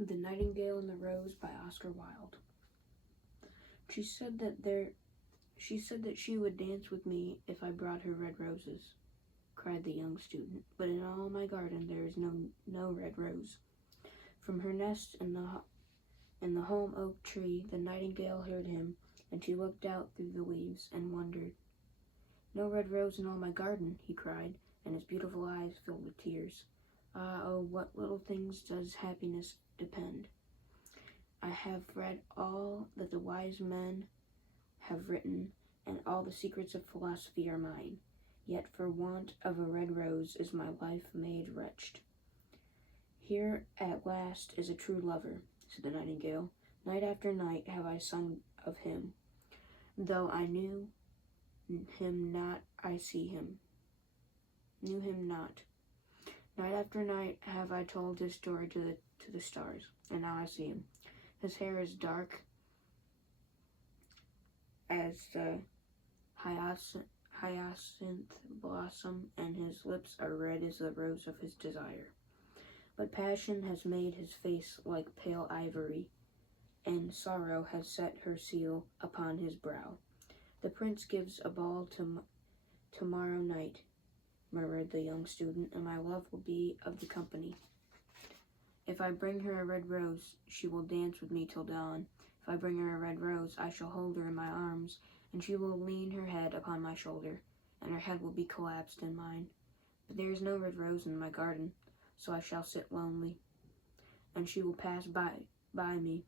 The Nightingale and the Rose by Oscar Wilde. She said that she would dance with me if I brought her red roses, cried the young student. But in all my garden there is no red rose. From her nest in the home oak tree, the nightingale heard him, and she looked out through the leaves and wondered. No red rose in all my garden, he cried, and his beautiful eyes filled with tears. Ah, oh, what little things does happiness depend. I have read all that the wise men have written, and all the secrets of philosophy are mine. Yet for want of a red rose is my life made wretched. Here at last is a true lover, said the nightingale. Night after night have I sung of him. Though I knew him not, I knew him not. Night after night have I told his story to the stars, and now I see him. His hair is dark as the hyacinth blossom, and his lips are red as the rose of his desire. But passion has made his face like pale ivory, and sorrow has set her seal upon his brow. The prince gives a ball tomorrow night, murmured the young student, and my love will be of the company. If I bring her a red rose, she will dance with me till dawn. If I bring her a red rose, I shall hold her in my arms, and she will lean her head upon my shoulder, and her head will be collapsed in mine. But there is no red rose in my garden, so I shall sit lonely, and she will pass by me.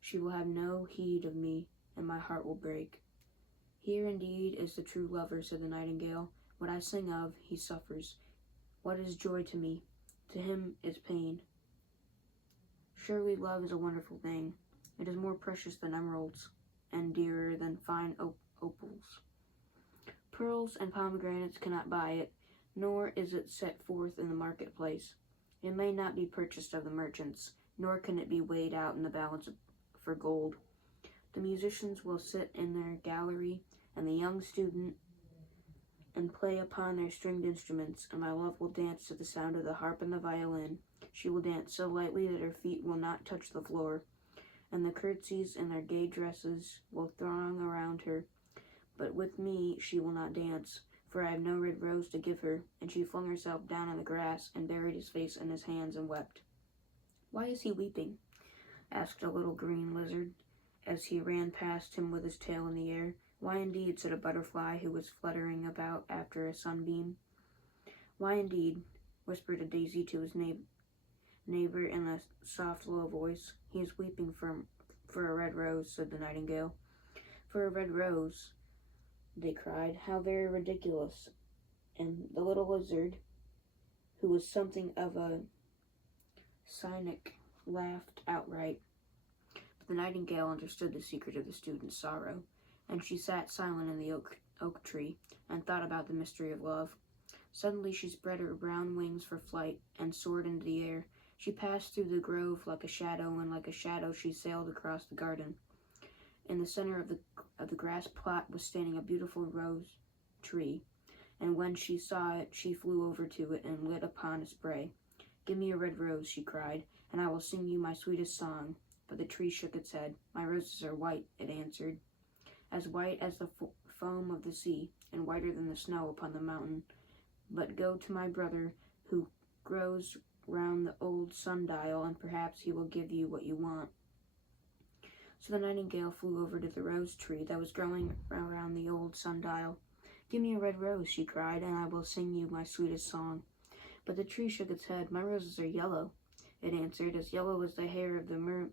She will have no heed of me, and my heart will break. Here indeed is the true lover, said the nightingale. What I sing of, he suffers. What is joy to me? To him is pain. Surely love is a wonderful thing. It is more precious than emeralds, and dearer than fine opals. Pearls and pomegranates cannot buy it, nor is it set forth in the marketplace. It may not be purchased of the merchants, nor can it be weighed out in the balance for gold. The musicians will sit in their gallery, and the young student and play upon their stringed instruments, and my love will dance to the sound of the harp and the violin. She will dance so lightly that her feet will not touch the floor, and the curtsies in their gay dresses will throng around her. But with me she will not dance, for I have no red rose to give her. And she flung herself down on the grass and buried his face in his hands and wept. Why is he weeping? Asked a little green lizard, as he ran past him with his tail in the air. Why indeed, said a butterfly who was fluttering about after a sunbeam. Why indeed, whispered a daisy to his neighbor in a soft, low voice. He is weeping for a red rose, said the nightingale. For a red rose, they cried. How very ridiculous. And the little lizard, who was something of a cynic, laughed outright. But the nightingale understood the secret of the student's sorrow, and she sat silent in the oak tree and thought about the mystery of love. Suddenly she spread her brown wings for flight and soared into the air. She passed through the grove like a shadow, and like a shadow she sailed across the garden. In the center of the grass plot was standing a beautiful rose tree, and when she saw it, she flew over to it and lit upon a spray. Give me a red rose, she cried, and I will sing you my sweetest song. But the tree shook its head. My roses are white, it answered, as white as the foam of the sea, and whiter than the snow upon the mountain. But go to my brother, who grows round the old sundial, and perhaps he will give you what you want. So the nightingale flew over to the rose tree that was growing around the old sundial. Give me a red rose, she cried, and I will sing you my sweetest song. But the tree shook its head. My roses are yellow, it answered, as yellow as the hair of the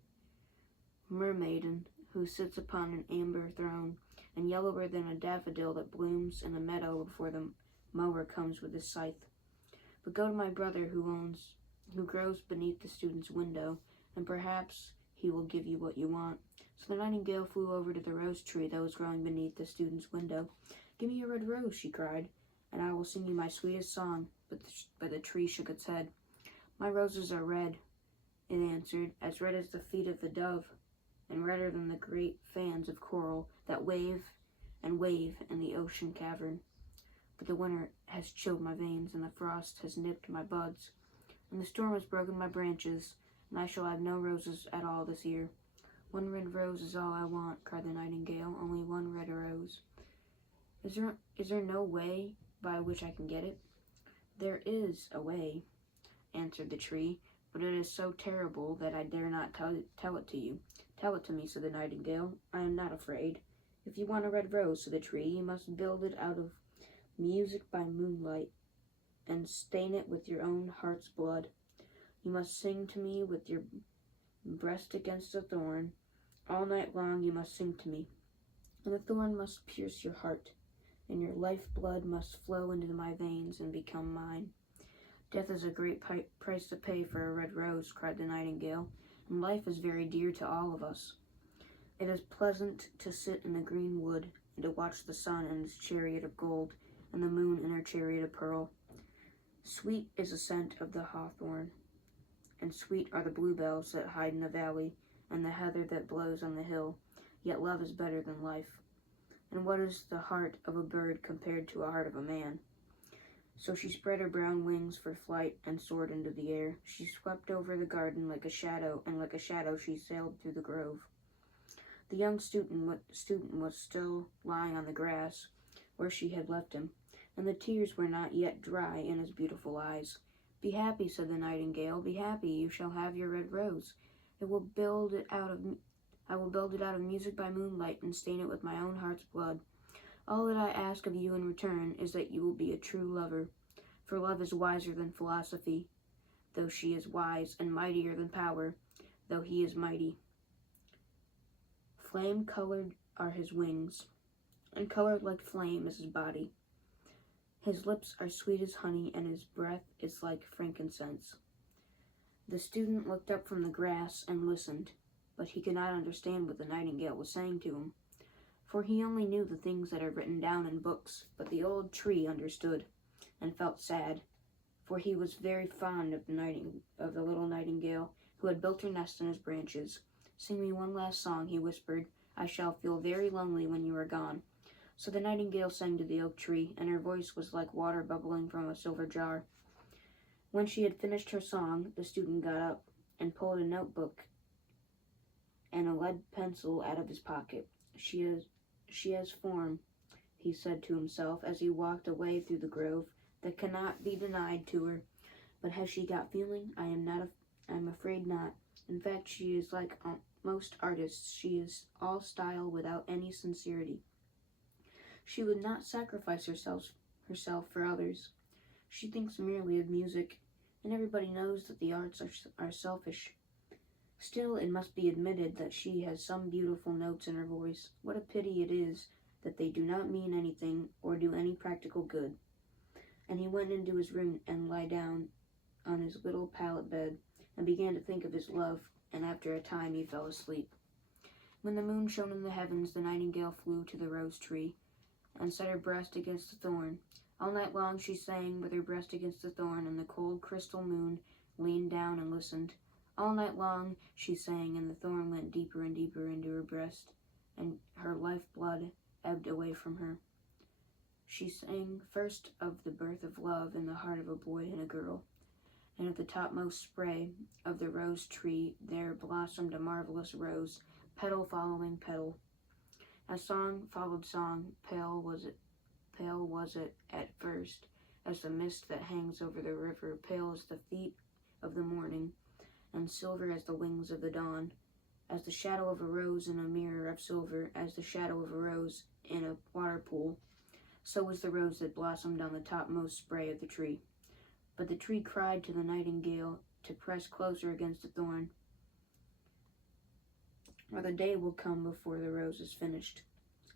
mermaiden who sits upon an amber throne, and yellower than a daffodil that blooms in a meadow before the mower comes with his scythe. But go to my brother who grows beneath the student's window, and perhaps he will give you what you want. So the nightingale flew over to the rose tree that was growing beneath the student's window. Give me a red rose, she cried, and I will sing you my sweetest song. But the tree shook its head. My roses are red, it answered, as red as the feet of the dove, and redder than the great fans of coral that wave and wave in the ocean cavern. But the winter has chilled my veins, and the frost has nipped my buds, and the storm has broken my branches, and I shall have no roses at all this year. One red rose is all I want, cried the nightingale, only one red rose. Is there no way by which I can get it? There is a way, answered the tree, but it is so terrible that I dare not tell it to you. Tell it to me, said the nightingale. I am not afraid. If you want a red rose, said the tree, you must build it out of music by moonlight, and stain it with your own heart's blood. You must sing to me with your breast against a thorn. All night long you must sing to me, and the thorn must pierce your heart, and your life-blood must flow into my veins and become mine. Death is a great price to pay for a red rose, cried the nightingale, and life is very dear to all of us. It is pleasant to sit in the green wood and to watch the sun in his chariot of gold and the moon in her chariot of pearl. Sweet is the scent of the hawthorn, and sweet are the bluebells that hide in the valley and the heather that blows on the hill, yet love is better than life. And what is the heart of a bird compared to a heart of a man? So she spread her brown wings for flight and soared into the air. She swept over the garden like a shadow, and like a shadow she sailed through the grove. The young student was still lying on the grass where she had left him, and the tears were not yet dry in his beautiful eyes. Be happy, said the nightingale, be happy, you shall have your red rose. I will build it out of music by moonlight and stain it with my own heart's blood. All that I ask of you in return is that you will be a true lover, for love is wiser than philosophy, though she is wise, and mightier than power, though he is mighty. Flame-colored are his wings, and colored like flame is his body. His lips are sweet as honey, and his breath is like frankincense. The student looked up from the grass and listened, but he could not understand what the nightingale was saying to him, for he only knew the things that are written down in books. But the old tree understood, and felt sad, for he was very fond of the little nightingale who had built her nest in his branches. Sing me one last song, he whispered. I shall feel very lonely when you are gone. So the nightingale sang to the oak tree, and her voice was like water bubbling from a silver jar. When she had finished her song, the student got up and pulled a notebook and a lead pencil out of his pocket. She has form, he said to himself as he walked away through the grove, that cannot be denied to her. But has she got feeling? I'm afraid not. In fact, she is like most artists. She is all style without any sincerity. She would not sacrifice herself for others. She thinks merely of music, and everybody knows that the arts are selfish. Still, it must be admitted that she has some beautiful notes in her voice. What a pity it is that they do not mean anything or do any practical good. And he went into his room and lay down on his little pallet bed and began to think of his love, and after a time he fell asleep. When the moon shone in the heavens, the nightingale flew to the rose tree and set her breast against the thorn. All night long she sang with her breast against the thorn, and the cold crystal moon leaned down and listened. All night long she sang, and the thorn went deeper and deeper into her breast, and her life-blood ebbed away from her. She sang first of the birth of love in the heart of a boy and a girl, and at the topmost spray of the rose tree there blossomed a marvelous rose, petal following petal. As song followed song, pale was it at first, as the mist that hangs over the river, pale as the feet of the morning, and silver as the wings of the dawn, as the shadow of a rose in a mirror of silver, as the shadow of a rose in a water pool. So was the rose that blossomed on the topmost spray of the tree. But the tree cried to the nightingale to press closer against the thorn, or the day will come before the rose is finished.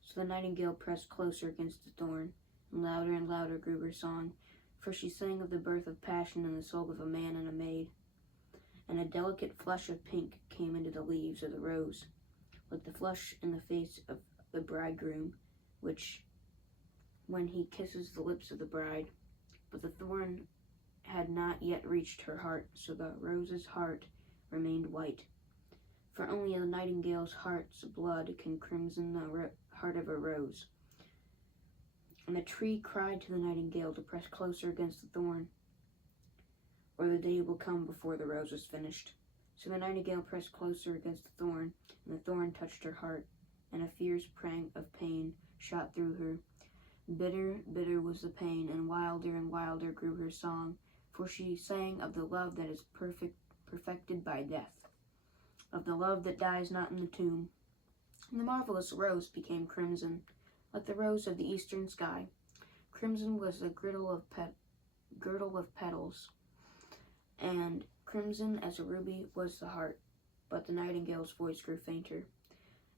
So the nightingale pressed closer against the thorn, and louder grew her song, for she sang of the birth of passion in the soul of a man and a maid. And a delicate flush of pink came into the leaves of the rose, like the flush in the face of the bridegroom, when he kisses the lips of the bride. But the thorn had not yet reached her heart, so the rose's heart remained white. For only a nightingale's heart's blood can crimson the heart of a rose. And the tree cried to the nightingale to press closer against the thorn, or the day will come before the rose is finished. So the nightingale pressed closer against the thorn, and the thorn touched her heart, and a fierce pang of pain shot through her. Bitter, bitter was the pain, and wilder grew her song, for she sang of the love that is perfected by death, of the love that dies not in the tomb. And the marvelous rose became crimson, like the rose of the eastern sky. Crimson was the girdle of petals, and crimson as a ruby was the heart. But the nightingale's voice grew fainter,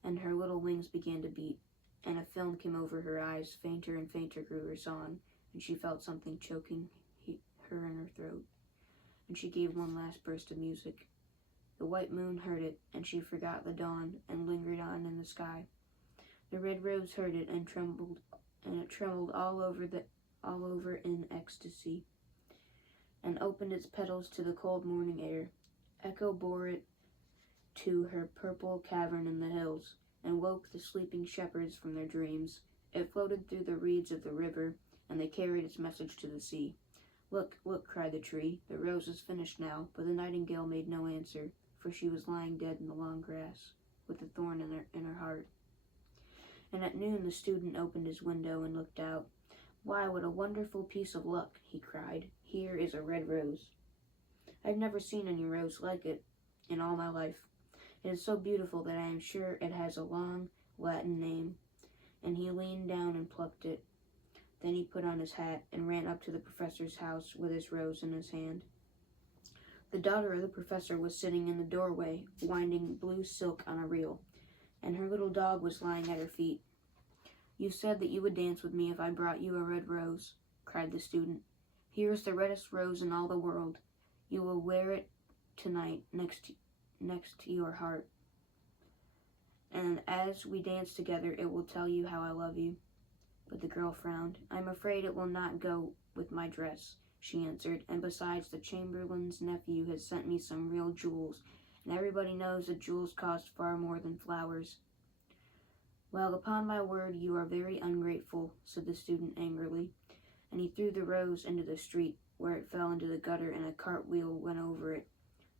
and her little wings began to beat, and a film came over her eyes. Fainter and fainter grew her song, and she felt something choking her in her throat. And she gave one last burst of music. The white moon heard it, and she forgot the dawn, and lingered on in the sky. The red rose heard it, and it trembled all over in ecstasy, and opened its petals to the cold morning air. Echo bore it to her purple cavern in the hills, and woke the sleeping shepherds from their dreams. It floated through the reeds of the river, and they carried its message to the sea. Look, look, cried the tree, the rose is finished now. But the nightingale made no answer, for she was lying dead in the long grass, with the thorn in her heart. And at noon the student opened his window and looked out. Why, what a wonderful piece of luck, he cried. Here is a red rose. I've never seen any rose like it in all my life. It is so beautiful that I am sure it has a long Latin name. And he leaned down and plucked it. Then he put on his hat and ran up to the professor's house with his rose in his hand. The daughter of the professor was sitting in the doorway, winding blue silk on a reel, and her little dog was lying at her feet. You said that you would dance with me if I brought you a red rose, cried the student. Here is the reddest rose in all the world. You will wear it tonight next to your heart. And as we dance together, it will tell you how I love you. But the girl frowned. I'm afraid it will not go with my dress, she answered, and besides, the chamberlain's nephew has sent me some real jewels, and everybody knows that jewels cost far more than flowers. Well, upon my word, you are very ungrateful, said the student angrily, and he threw the rose into the street, where it fell into the gutter, and a cartwheel went over it.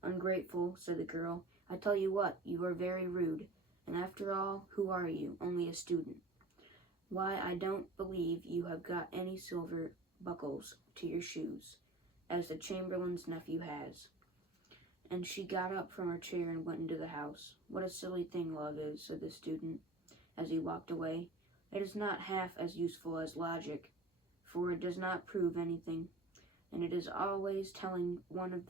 Ungrateful, said the girl. I tell you what, you are very rude, and after all, who are you? Only a student. Why, I don't believe you have got any silver buckles to your shoes, as the chamberlain's nephew has. And she got up from her chair and went into the house. What a silly thing love is, said the student, as he walked away. It is not half as useful as logic, for it does not prove anything, and it is always telling one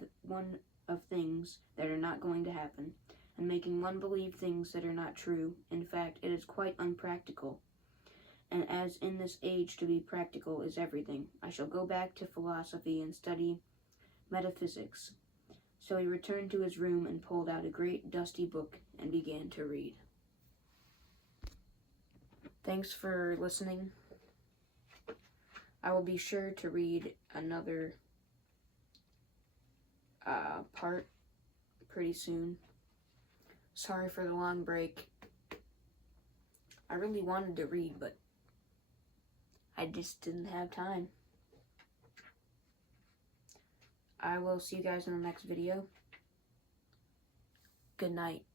of things that are not going to happen, and making one believe things that are not true. In fact, it is quite unpractical. And as in this age to be practical is everything, I shall go back to philosophy and study metaphysics. So he returned to his room and pulled out a great dusty book and began to read. Thanks for listening. I will be sure to read another part pretty soon. Sorry for the long break. I really wanted to read, but I just didn't have time. I will see you guys in the next video. Good night.